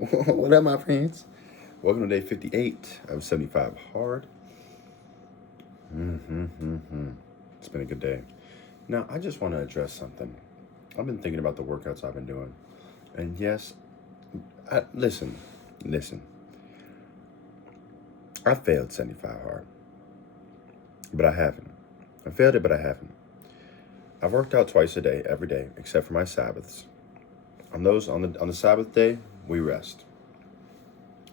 What up, my friends? Welcome to day 58 of 75 Hard. It's been a good day. Now, I just want to address something. I've been thinking about the workouts I've been doing. And yes, listen. I failed 75 Hard, but I haven't. I failed it, but I haven't. I've worked out twice a day, every day, except for my Sabbaths. On the Sabbath day, we rest.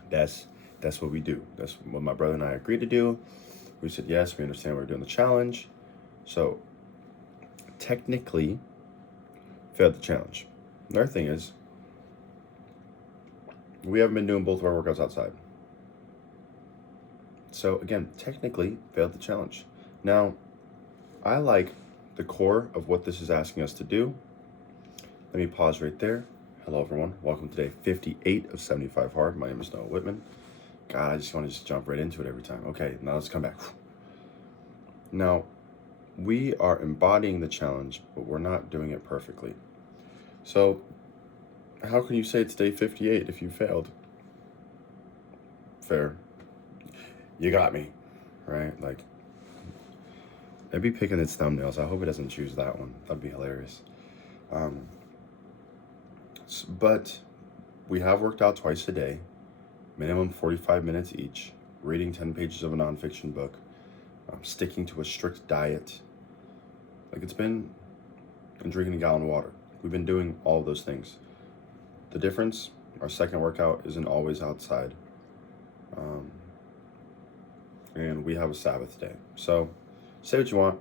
That's what we do. That's what my brother and I agreed to do. We said yes, we understand we're doing the challenge. So technically failed the challenge. Another thing is we haven't been doing both of our workouts outside. So again, technically failed the challenge. Now, I like the core of what this is asking us to do. Let me pause right there. Hello everyone, welcome to day 58 of 75 Hard. My name is Whitman. God, I just want to just jump right into it every time. Okay, now let's come back. Now, we are embodying the challenge, but we're not doing it perfectly. So, how can you say it's day 58 if you failed? Fair. You got me, right? Like, I'd be picking its thumbnails. I hope it doesn't choose that one. That'd be hilarious. But we have worked out twice a day, minimum 45 minutes each, reading 10 pages of a nonfiction book, sticking to a strict diet. And drinking a gallon of water. We've been doing all of those things. The difference, our second workout isn't always outside. And we have a Sabbath day. So say what you want.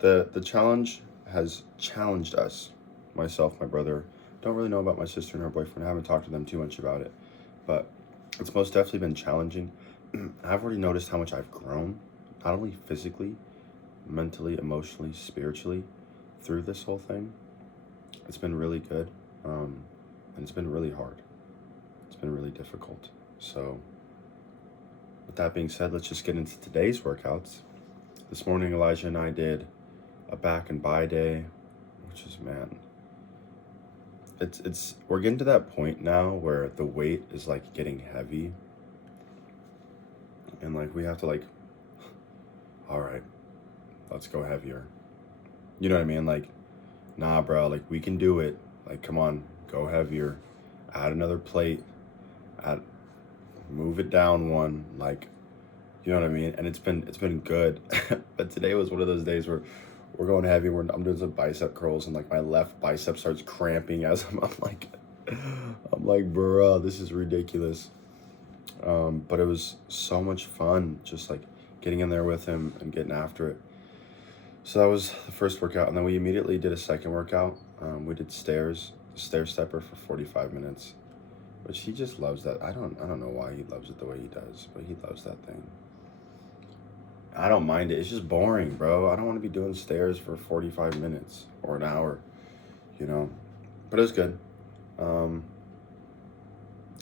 The challenge has challenged us. Myself, my brother. Don't really know about my sister and her boyfriend. I haven't talked to them too much about it. But it's most definitely been challenging. I've already noticed how much I've grown, not only physically, mentally, emotionally, spiritually, through this whole thing. It's been really good, and it's been really hard. It's been really difficult. So with that being said, let's just get into today's workouts. This morning, Elijah and I did a back and bi day, which is, man, we're getting to that point now where the weight is like getting heavy, and like we have to like, all right, let's go heavier. You know what I mean? Like, nah, bro, like we can do it. Like, come on, go heavier. Add another plate. Move it down one. Like, you know what I mean? And it's been good. But today was one of those days where we're going heavy. I'm doing some bicep curls, and like my left bicep starts cramping as I'm like, bro, this is ridiculous. But it was so much fun, just like getting in there with him and getting after it. So that was the first workout, and then we immediately did a second workout. We did stair stepper for 45 minutes, which he just loves that. I don't know why he loves it the way he does, but he loves that thing. I don't mind it. It's just boring, bro. I don't want to be doing stairs for 45 minutes or an hour, you know. But it was good. Came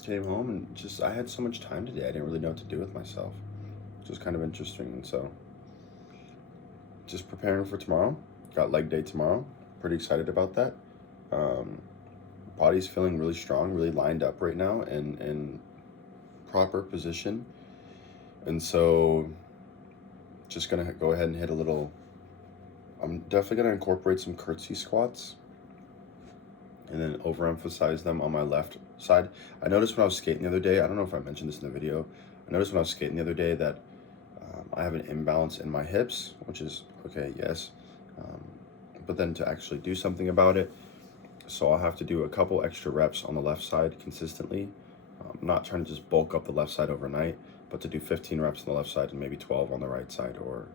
home and I had so much time today. I didn't really know what to do with myself, which was kind of interesting. And so just preparing for tomorrow. Got leg day tomorrow. Pretty excited about that. Body's feeling really strong, really lined up right now and in proper position. And so just gonna go ahead and hit a little, I'm definitely gonna incorporate some curtsy squats and then overemphasize them on my left side. I noticed when I was skating the other day, I don't know if I mentioned this in the video, I noticed when I was skating the other day that I have an imbalance in my hips, which is okay, yes. But then to actually do something about it, so I'll have to do a couple extra reps on the left side consistently. I'm not trying to just bulk up the left side overnight, but to do 15 reps on the left side and maybe 12 on the right side or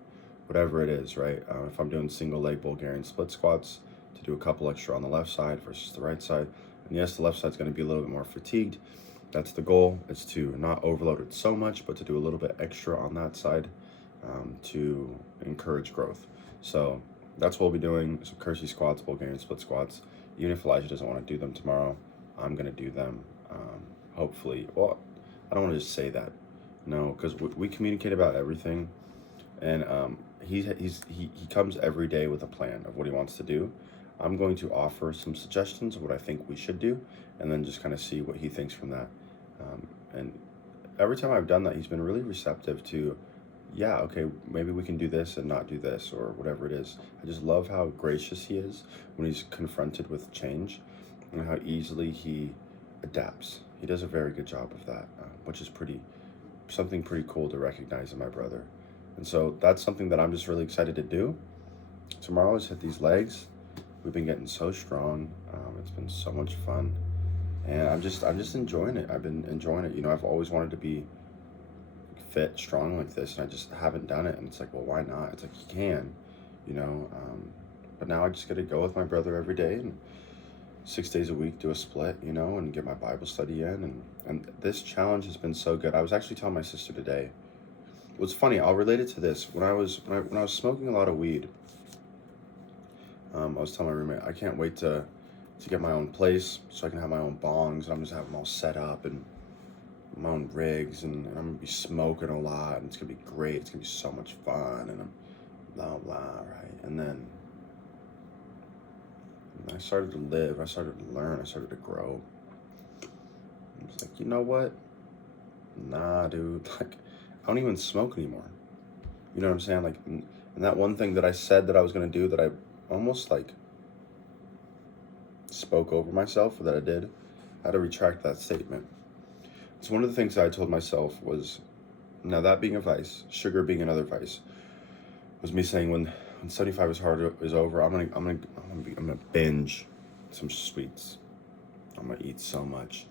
whatever it is, right? If I'm doing single leg Bulgarian split squats, to do a couple extra on the left side versus the right side. And yes, the left side's gonna be a little bit more fatigued. That's the goal, is to not overload it so much, but to do a little bit extra on that side to encourage growth. So that's what we'll be doing, some curtsy squats, Bulgarian split squats. Even if Elijah doesn't want to do them tomorrow, I'm gonna do them. Hopefully, well, I don't want to just say that, no, because we communicate about everything, and he comes every day with a plan of what he wants to do. I'm going to offer some suggestions of what I think we should do, and then just kind of see what he thinks from that. And every time I've done that, he's been really receptive to, yeah, okay, maybe we can do this and not do this or whatever it is. I just love how gracious he is when he's confronted with change and how easily he adapts. He does a very good job of that, which is something pretty cool to recognize in my brother. And so that's something that I'm just really excited to do. Tomorrow is hit these legs. We've been getting so strong. It's been so much fun, and I'm just enjoying it. I've been enjoying it. I've always wanted to be fit, strong like this, and I just haven't done it. And it's like, well, why not? It's like you can, you know. But now I just got to go with my brother every day and 6 days a week do a split, and get my Bible study in. And this challenge has been so good. I was actually telling my sister today. What's funny, I'll relate it to this. When I was smoking a lot of weed, I was telling my roommate, I can't wait to get my own place so I can have my own bongs. I'm just have them all set up and my own rigs, and I'm gonna be smoking a lot, and it's gonna be great. It's gonna be so much fun, and I'm blah blah, right? And then I started to live. I started to learn. I started to grow. I was like, you know what? Nah, dude. Like, I don't even smoke anymore. You know what I'm saying? Like, and that one thing that I said that I was gonna do that I almost like spoke over myself, or that I did, I had to retract that statement. So one of the things that I told myself was, now that being a vice, sugar being another vice, was me saying when 75 is over, I'm gonna binge some sweets. I'm gonna eat so much.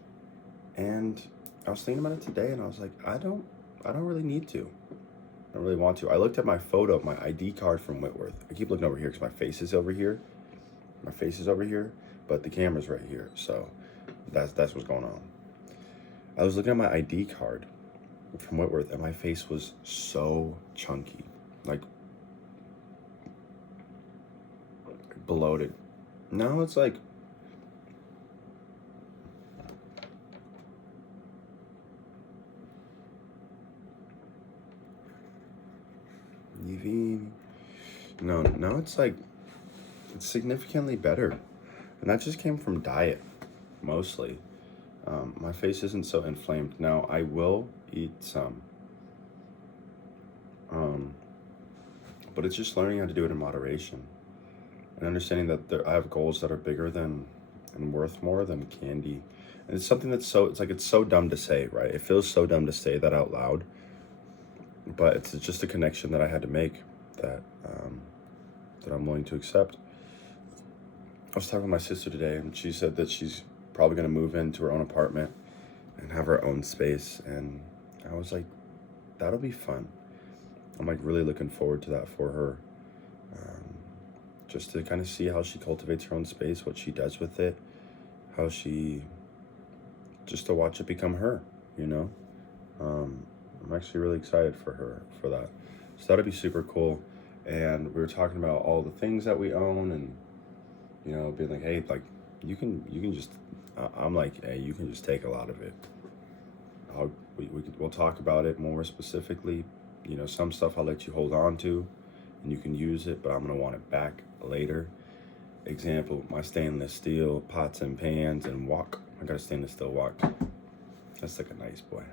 And I was thinking about it today, and I was like, I don't really need to. I don't really want to. I looked at my photo, my ID card from Whitworth. I keep looking over here because my face is over here. My face is over here, but the camera's right here. So that's what's going on. I was looking at my ID card from Whitworth, and my face was so chunky, like bloated. Now it's like, no, now it's like, it's significantly better. And that just came from diet, mostly. My face isn't so inflamed. Now, I will eat some, um, but it's just learning how to do it in moderation and understanding that I have goals that are bigger than and worth more than candy. And it's something it's so dumb to say, right? It feels so dumb to say that out loud, but it's just a connection that I had to make that that I'm willing to accept. I was talking with my sister today, and she said that she's probably going to move into her own apartment and have her own space. And I was like, that'll be fun. I'm like really looking forward to that for her. Just to kind of see how she cultivates her own space, what she does with it, just to watch it become her, you know? I'm actually really excited for that. So that'll be super cool. And we were talking about all the things that we own, and being like, hey, like you can just. I'm like, hey, you can just take a lot of it. We'll talk about it more specifically. Some stuff I'll let you hold on to, and you can use it, but I'm gonna want it back later. Example, my stainless steel pots and pans and wok. I got a stainless steel wok. That's like a nice boy.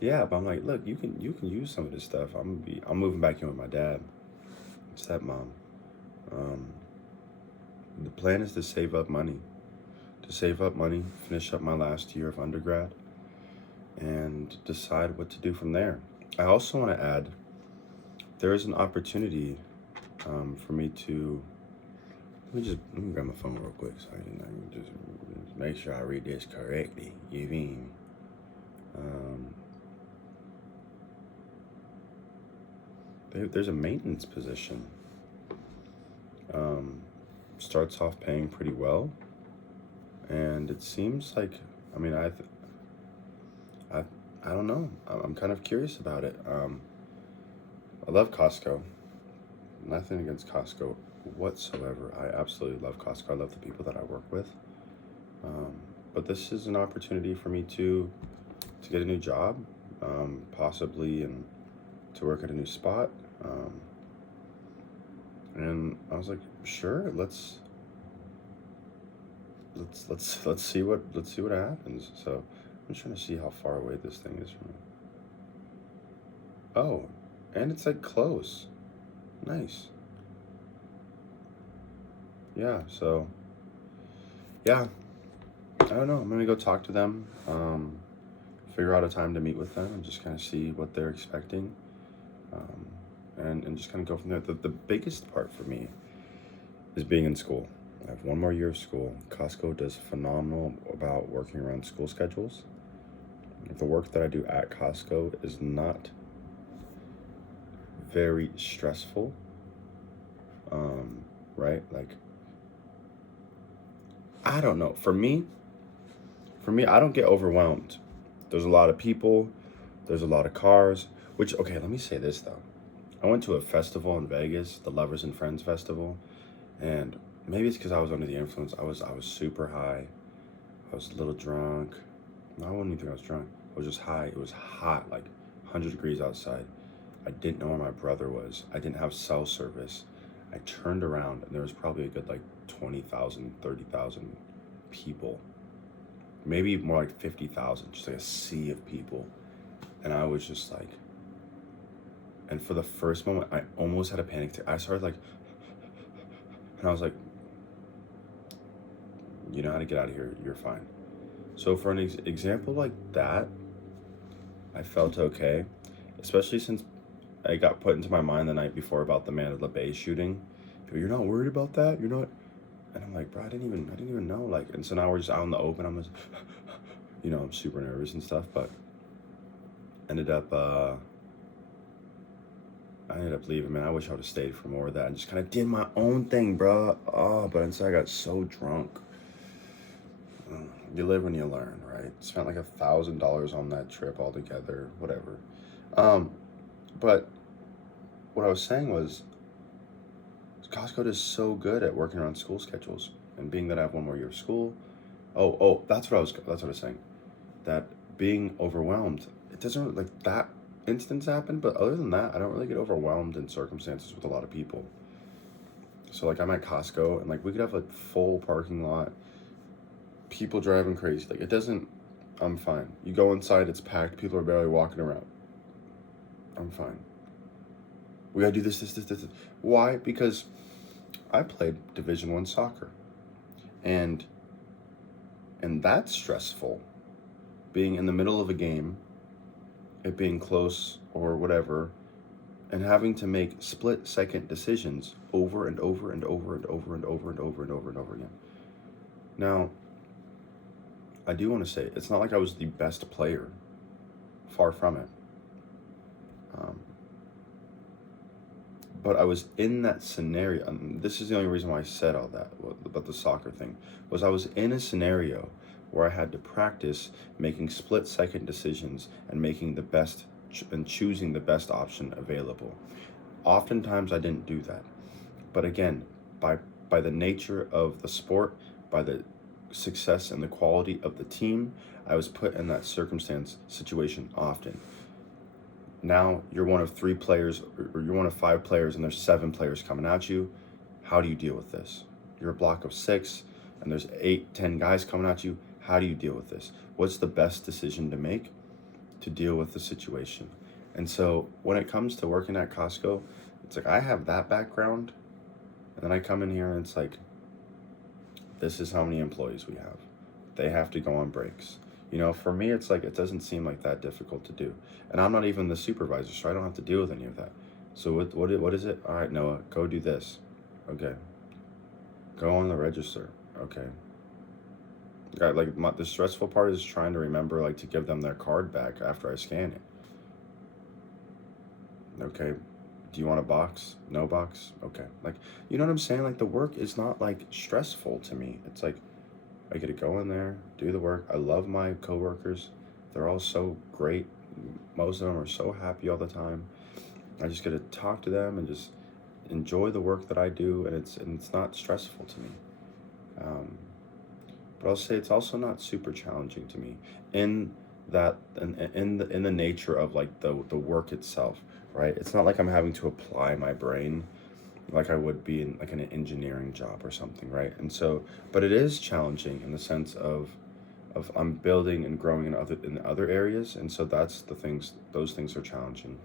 Yeah, but I'm like, look, you can use some of this stuff. I'm moving back in with my dad, stepmom. The plan is to save up money. Finish up my last year of undergrad, and decide what to do from there. I also want to add, there is an opportunity for me to. Let me grab my phone real quick so I can just make sure I read this correctly. You mean? There's a maintenance position. Starts off paying pretty well, and it seems like, I mean, I don't know. I'm kind of curious about it. I love Costco. Nothing against Costco whatsoever. I absolutely love Costco. I love the people that I work with. But this is an opportunity for me to get a new job, possibly, and to work at a new spot. And I was like, sure, let's see what happens. So I'm trying to see how far away this thing is from me. Oh, and it's like close. Nice. Yeah, so, yeah, I don't know. I'm gonna go talk to them, figure out a time to meet with them, and just kind of see what they're expecting, um, and just kind of go from there. The biggest part for me is being in school. I have one more year of school. Costco does phenomenal about working around school schedules. The work that I do at Costco is not very stressful, right? Like, I don't know. For me, I don't get overwhelmed. There's a lot of people, there's a lot of cars, which, okay, let me say this though. I went to a festival in Vegas, the Lovers and Friends Festival, and maybe it's because I was under the influence. I was super high. I was a little drunk. No, I wouldn't even think I was drunk. I was just high. It was hot, like 100 degrees outside. I didn't know where my brother was. I didn't have cell service. I turned around and there was probably a good like 20,000, 30,000 people. Maybe more like 50,000, just like a sea of people. And I was just like, and for the first moment, I almost had a panic attack. I started like, and I was like, you know how to get out of here. You're fine. So for an example like that, I felt okay, especially since I got put into my mind the night before about the Mandalay Bay shooting. You're not worried about that? You're not? And I'm like, bro, I didn't even know. Like, and so now we're just out in the open. I'm just, I'm super nervous and stuff. But ended up, I ended up leaving, man. I wish I would have stayed for more of that and just kind of did my own thing, bro. Oh, but instead I got so drunk. You live and you learn, right? Spent like $1,000 on that trip altogether, whatever. But what I was saying was, Costco is so good at working around school schedules, and being that I have one more year of school. Oh, that's what I was saying. That being overwhelmed, it doesn't really, like that instance happen, but other than that, I don't really get overwhelmed in circumstances with a lot of people. So like I'm at Costco and like we could have like full parking lot, people driving crazy. Like it doesn't, I'm fine. You go inside, it's packed, people are barely walking around. I'm fine. We gotta do this. Why? Because I played Division I soccer, and that's stressful. Being in the middle of a game, it being close or whatever, and having to make split-second decisions over and over and over and over and over and over and over and over again. Now, I do want to say it's not like I was the best player. Far from it. But I was in that scenario, and this is the only reason why I said all that about the soccer thing, was I was in a scenario where I had to practice making split-second decisions and making the best and choosing the best option available. Oftentimes I didn't do that. But again, by the nature of the sport, by the success and the quality of the team, I was put in that situation often. Now you're one of 3 players, or you're one of 5 players, and there's 7 players coming at you. How do you deal with this? You're a block of 6, and there's 8, 10 guys coming at you. How do you deal with this? What's the best decision to make to deal with the situation? And so when it comes to working at Costco, it's like I have that background, and then I come in here and it's like, this is how many employees we have. They have to go on breaks. For me, it's like, it doesn't seem like that difficult to do. And I'm not even the supervisor, so I don't have to deal with any of that. So what is it? All right, Noah, go do this. Okay. Go on the register. Okay. The stressful part is trying to remember, like, to give them their card back after I scan it. Okay. Do you want a box? No box? Okay. Like, you know what I'm saying? Like, the work is not, like, stressful to me. It's like, I get to go in there, do the work. I love my coworkers. They're all so great. Most of them are so happy all the time. I just get to talk to them and just enjoy the work that I do, and it's not stressful to me. But I'll say it's also not super challenging to me in that in the nature of like the work itself, right? It's not like I'm having to apply my brain like I would be in like an engineering job or something, right? And so, but it is challenging in the sense of of I'm building and growing in other areas, and so that's the things. Those things are challenging,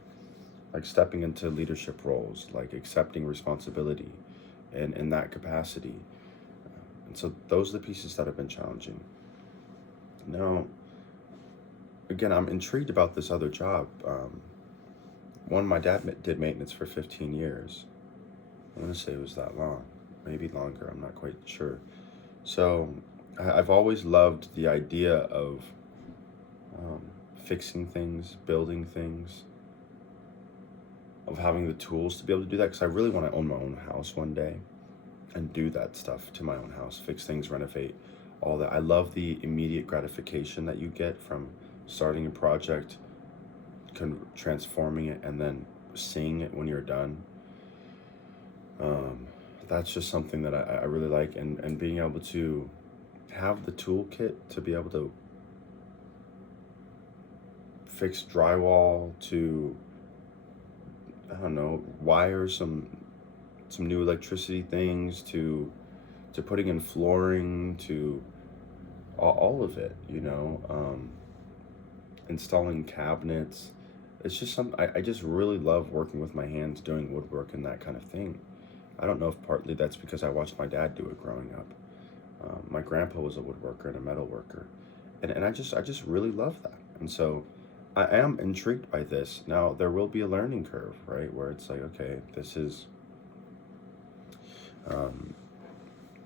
like stepping into leadership roles, like accepting responsibility, and in that capacity. And so those are the pieces that have been challenging. Now, again, I'm intrigued about this other job. One, my dad did maintenance for 15 years. I want to say it was that long, maybe longer. I'm not quite sure. So I've always loved the idea of um, fixing things, building things, of having the tools to be able to do that, because I really want to own my own house one day and do that stuff to my own house, fix things, renovate, all that. I love the immediate gratification that you get from starting a project, transforming it, and then seeing it when you're done. Um, that's just something that I really like, and being able to have the toolkit to be able to fix drywall, to, I don't know, wire some new electricity things, to putting in flooring, to all of it, installing cabinets. It's just I just really love working with my hands, doing woodwork and that kind of thing. I don't know if partly that's because I watched my dad do it growing up. My grandpa was a woodworker and a metal worker, and I just really love that. And so I am intrigued by this. Now there will be a learning curve, right, where it's like, okay, um,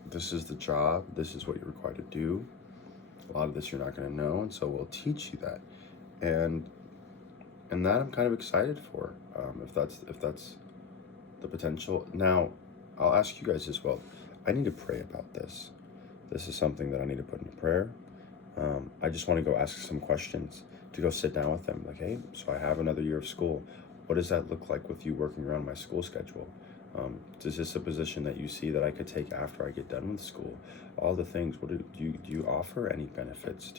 this is the job. This is what you're required to do. A lot of this you're not going to know, and so we'll teach you that. And that I'm kind of excited for. If that's the potential. Now, I'll ask you guys as well. I need to pray about this. This is something that I need to put into prayer. I just want to go ask some questions, to go sit down with them. Like, hey, so I have another year of school. What does that look like with you working around my school schedule? Is this a position that you see that I could take after I get done with school? All the things. What do you offer any benefits?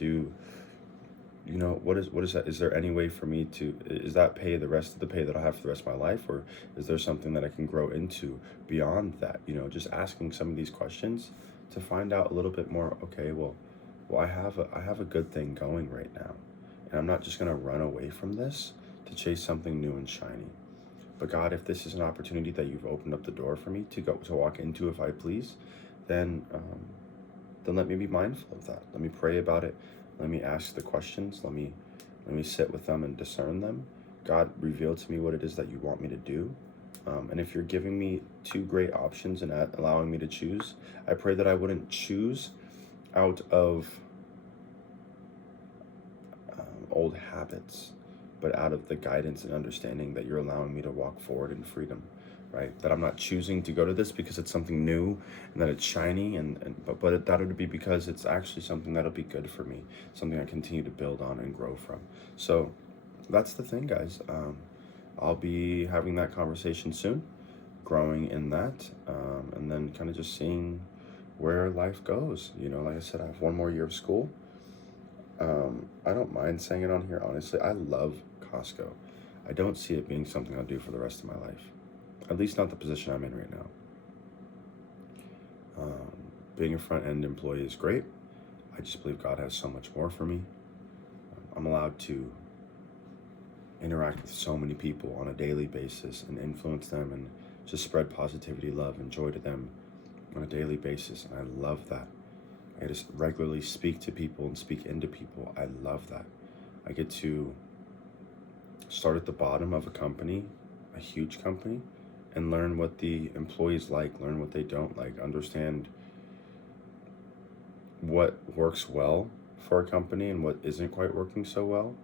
What is that? Is there any way for me to, is that pay the rest of the pay that I'll have for the rest of my life, or is there something that I can grow into beyond that? Just asking some of these questions to find out a little bit more. Okay, well, I have a good thing going right now, and I'm not just going to run away from this to chase something new and shiny. But God, if this is an opportunity that you've opened up the door for me to walk into, if I please, then let me be mindful of that. Let me pray about it. Let me ask the questions. Let me sit with them and discern them. God, reveal to me what it is that you want me to do. And if you're giving me two great options and allowing me to choose, I pray that I wouldn't choose out of old habits, but out of the guidance and understanding that you're allowing me to walk forward in freedom, right? That I'm not choosing to go to this because it's something new and that it's shiny, but that would be because it's actually something that'll be good for me, something I continue to build on and grow from. So that's the thing, guys. I'll be having that conversation soon, growing in that, and then kind of just seeing where life goes. Like I said, I have one more year of school. I don't mind saying it on here, honestly. I love Costco. I don't see it being something I'll do for the rest of my life. At least not the position I'm in right now. Being a front-end employee is great. I just believe God has so much more for me. I'm allowed to interact with so many people on a daily basis and influence them and just spread positivity, love, and joy to them on a daily basis. And I love that. I get to regularly speak to people and speak into people. I love that. I get to start at the bottom of a company, a huge company, and learn what the employees like, learn what they don't like, understand what works well for a company and what isn't quite working so well.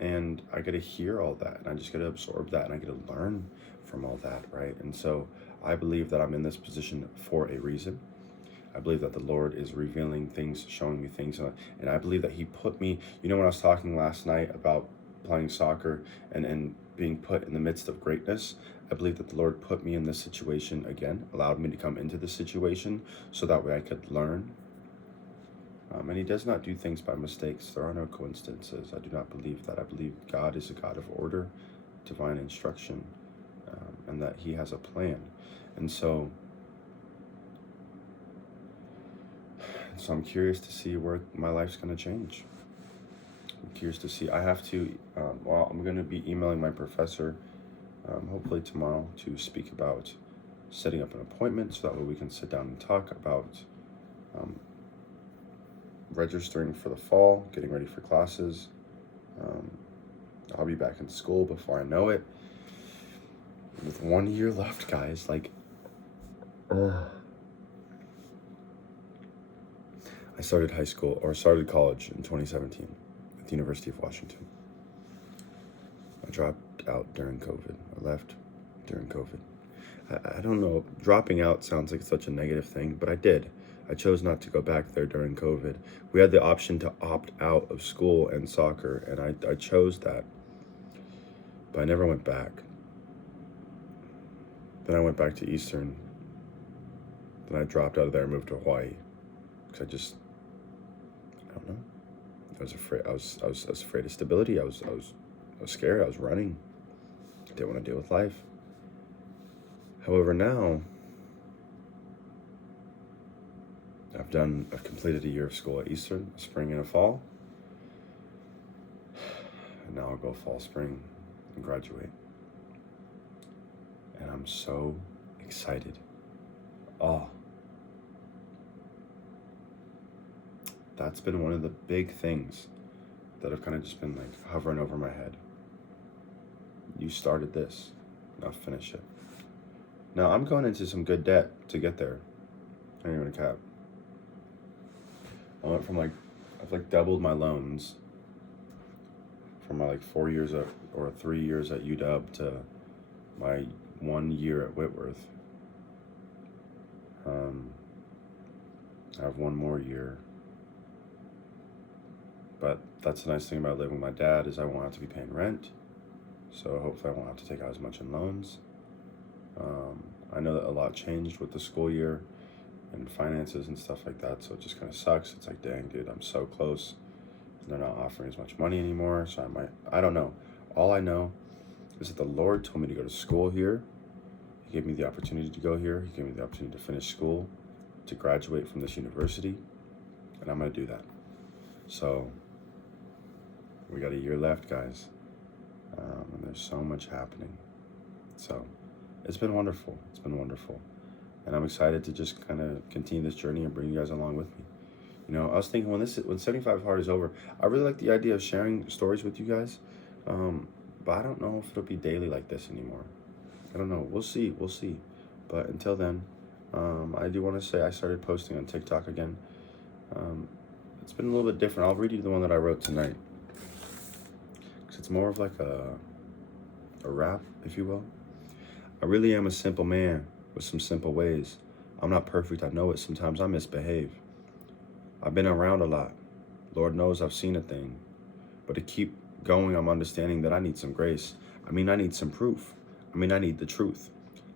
And I get to hear all that, and I just get to absorb that, and I get to learn from all that, right? And so I believe that I'm in this position for a reason. I believe that the Lord is revealing things, showing me things, and I believe that He put me, when I was talking last night about playing soccer and being put in the midst of greatness, I believe that the Lord put me in this situation again, allowed me to come into this situation so that way I could learn. And He does not do things by mistakes. There are no coincidences. I do not believe that. I believe God is a God of order, divine instruction, and that He has a plan. And so So I'm curious to see where my life's going to change. I'm curious to see. I have to, I'm going to be emailing my professor hopefully tomorrow to speak about setting up an appointment so that way we can sit down and talk about um, registering for the fall, getting ready for classes. Um, I'll be back in school before I know it. With 1 year left, guys, like, I started college in 2017 at the University of Washington. I dropped out during COVID. I left during COVID. I don't know, dropping out sounds like such a negative thing, but I did. I chose not to go back there during COVID. We had the option to opt out of school and soccer, and I chose that. But I never went back. Then I went back to Eastern. Then I dropped out of there and moved to Hawaii. Because I don't know. I was afraid. I was afraid of stability. I was scared. I was running. Didn't want to deal with life. However, now I've completed a year of school at Eastern, spring and a fall. And now I'll go fall, spring, and graduate. And I'm so excited. Oh, that's been one of the big things that have kind of just been like hovering over my head. You started this, now finish it. Now I'm going into some good debt to get there. I ain't even cap. I went from I've doubled my loans from my 4 years or 3 years at UW to my 1 year at Whitworth. I have one more year. But that's the nice thing about living with my dad is I won't have to be paying rent. So hopefully I won't have to take out as much in loans. I know that a lot changed with the school year and finances and stuff like that. So it just kind of sucks. It's like, dang, dude, I'm so close. And they're not offering as much money anymore. So I don't know. All I know is that the Lord told me to go to school here. He gave me the opportunity to go here. He gave me the opportunity to finish school, to graduate from this university. And I'm going to do that. So we got a year left, guys. And there's so much happening. So it's been wonderful. It's been wonderful. And I'm excited to just kind of continue this journey and bring you guys along with me. You know, I was thinking when 75 Hard is over, I really like the idea of sharing stories with you guys. But I don't know if it'll be daily like this anymore. I don't know. We'll see. But until then, I do want to say I started posting on TikTok again. It's been a little bit different. I'll read you the one that I wrote tonight. Because it's more of like a rap, if you will. I really am a simple man with some simple ways. I'm not perfect, I know it. Sometimes I misbehave. I've been around a lot. Lord knows I've seen a thing. But to keep going, I'm understanding that I need some grace. I need some proof. I need the truth.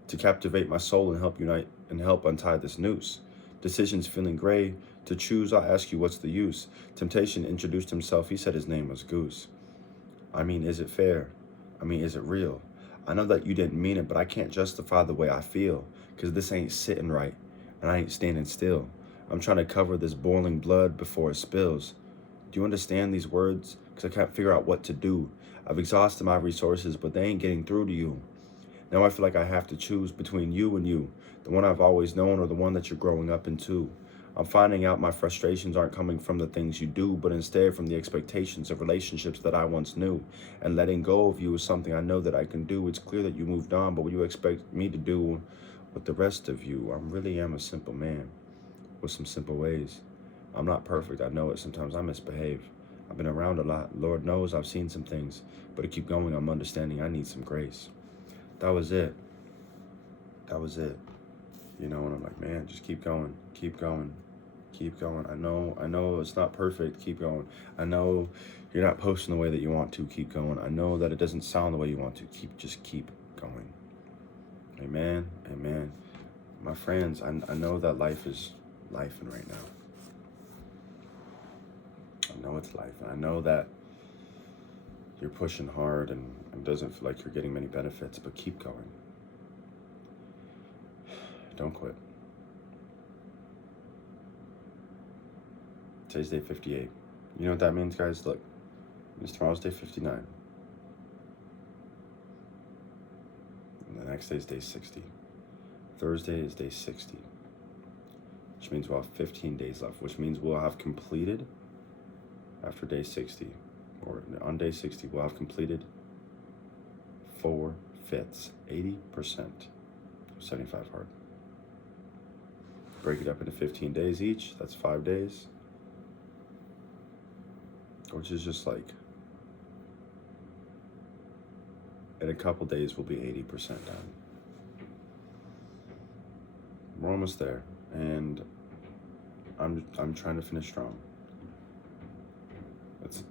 To captivate my soul and help unite and help untie this noose. Decisions feeling gray. To choose, I ask you, what's the use? Temptation introduced himself. He said his name was Goose. Is it fair? Is it real? I know that you didn't mean it, but I can't justify the way I feel. Because this ain't sitting right. And I ain't standing still. I'm trying to cover this boiling blood before it spills. Do you understand these words? Because I can't figure out what to do. I've exhausted my resources, but they ain't getting through to you. Now I feel like I have to choose between you and you. The one I've always known or the one that you're growing up into. I'm finding out my frustrations aren't coming from the things you do, but instead from the expectations of relationships that I once knew. And letting go of you is something I know that I can do. It's clear that you moved on, but what you expect me to do with the rest of you? I really am a simple man with some simple ways. I'm not perfect, I know it. Sometimes I misbehave. I've been around a lot. Lord knows I've seen some things, but to keep going, I'm understanding I need some grace. That was it. You know, and I'm like, man, just keep going. I know it's not perfect. Keep going. I know you're not posting the way that you want to. Keep going. I know that it doesn't sound the way you want to. Just keep going. Amen. My friends, I know that life is lifing right now. I know it's life. And I know that you're pushing hard and it doesn't feel like you're getting many benefits, but keep going. Don't quit. today's day 58. You know what that means, guys? Look, it's tomorrow's day 59. And the next day is day 60. Thursday is day 60. Which means we'll have 15 days left, which means we'll have completed after day 60, or on day 60, we'll have completed 4/5, 80% of 75 hard. Break it up into 15 days each, that's 5 days, which is just like, in a couple days, we'll be 80% done. We're almost there, and I'm trying to finish strong.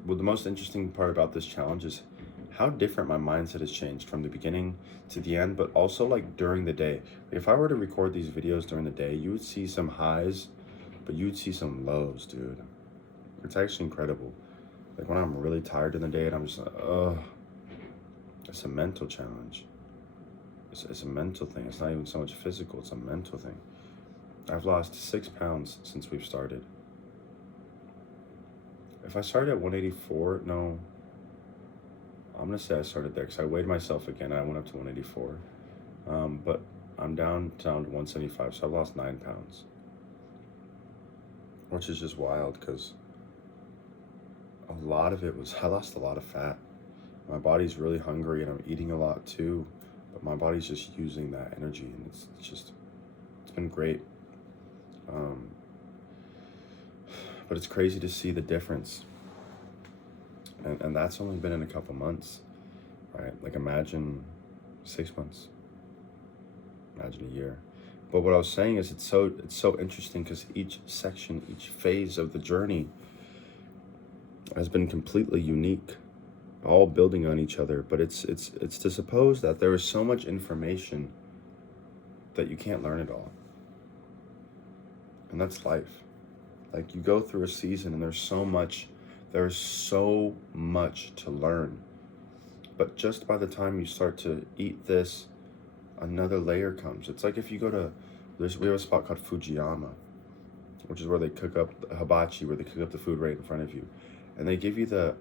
Well, the most interesting part about this challenge is how different my mindset has changed from the beginning to the end, but also like during the day. If I were to record these videos during the day, you would see some highs, but you'd see some lows, dude. It's actually incredible. Like when I'm really tired in the day and I'm just like, ugh. It's a mental challenge. It's a mental thing. It's not even so much physical, it's a mental thing. I've lost 6 pounds since we've started. If I started at 184, no, I'm gonna say I started there because I weighed myself again and I went up to 184. But I'm down to 175, so I've lost 9 pounds. Which is just wild because a lot of it was, I lost a lot of fat. My body's really hungry and I'm eating a lot too, but my body's just using that energy and it's been great. But it's crazy to see the difference. And that's only been in a couple months, right? Like imagine 6 months, imagine a year. But what I was saying is it's so interesting because each section, each phase of the journey has been completely unique, all building on each other. But it's to suppose that there is so much information that you can't learn it all. And that's life. Like you go through a season and there's so much to learn. But just by the time you start to eat this, another layer comes. It's like if you go to, we have a spot called Fujiyama, which is where they cook up hibachi, where they cook up the food right in front of you. And they give you the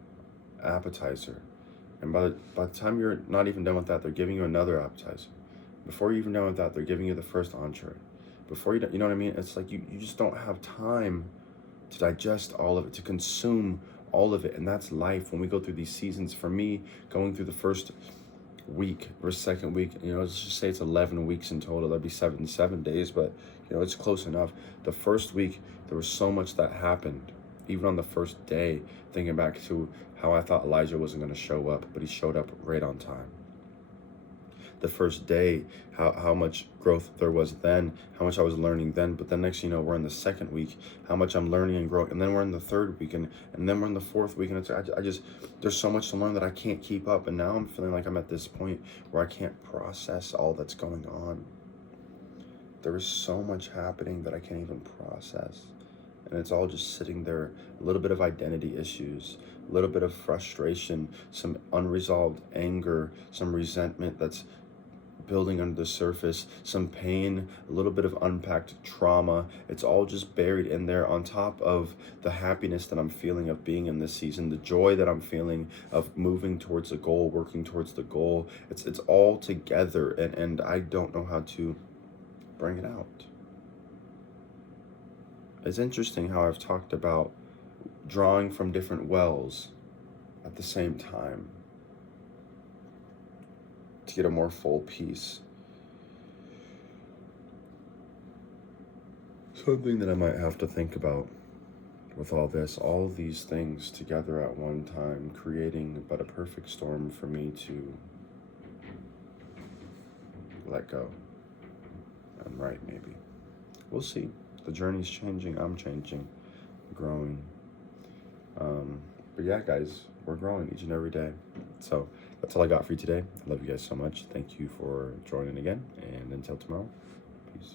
appetizer. And by the time you're not even done with that, they're giving you another appetizer. Before you're even done with that, they're giving you the first entree. Before you know what I mean? It's like you just don't have time to digest all of it, to consume all of it. And that's life when we go through these seasons. For me, going through the first week or second week, let's just say it's 11 weeks in total. That'd be 7 days, but it's close enough. The first week, there was so much that happened. Even on the first day, thinking back to how I thought Elijah wasn't going to show up, but he showed up right on time. The first day, how much growth there was then, how much I was learning then. But then next, we're in the second week, how much I'm learning and growing. And then we're in the third week, and then we're in the fourth week. And it's, I just, there's so much to learn that I can't keep up. And now I'm feeling like I'm at this point where I can't process all that's going on. There is so much happening that I can't even process. And it's all just sitting there, a little bit of identity issues, a little bit of frustration, some unresolved anger, some resentment that's building under the surface, some pain, a little bit of unpacked trauma. It's all just buried in there on top of the happiness that I'm feeling of being in this season, the joy that I'm feeling of moving towards a goal, working towards the goal. It's all together, and I don't know how to bring it out. It's interesting how I've talked about drawing from different wells at the same time to get a more full piece. Something that I might have to think about with all these things together at one time, creating but a perfect storm for me to let go and write, maybe. We'll see. The journey's changing, I'm changing, growing. But yeah, guys, we're growing each and every day. So that's all I got for you today. I love you guys so much. Thank you for joining again. And until tomorrow, peace.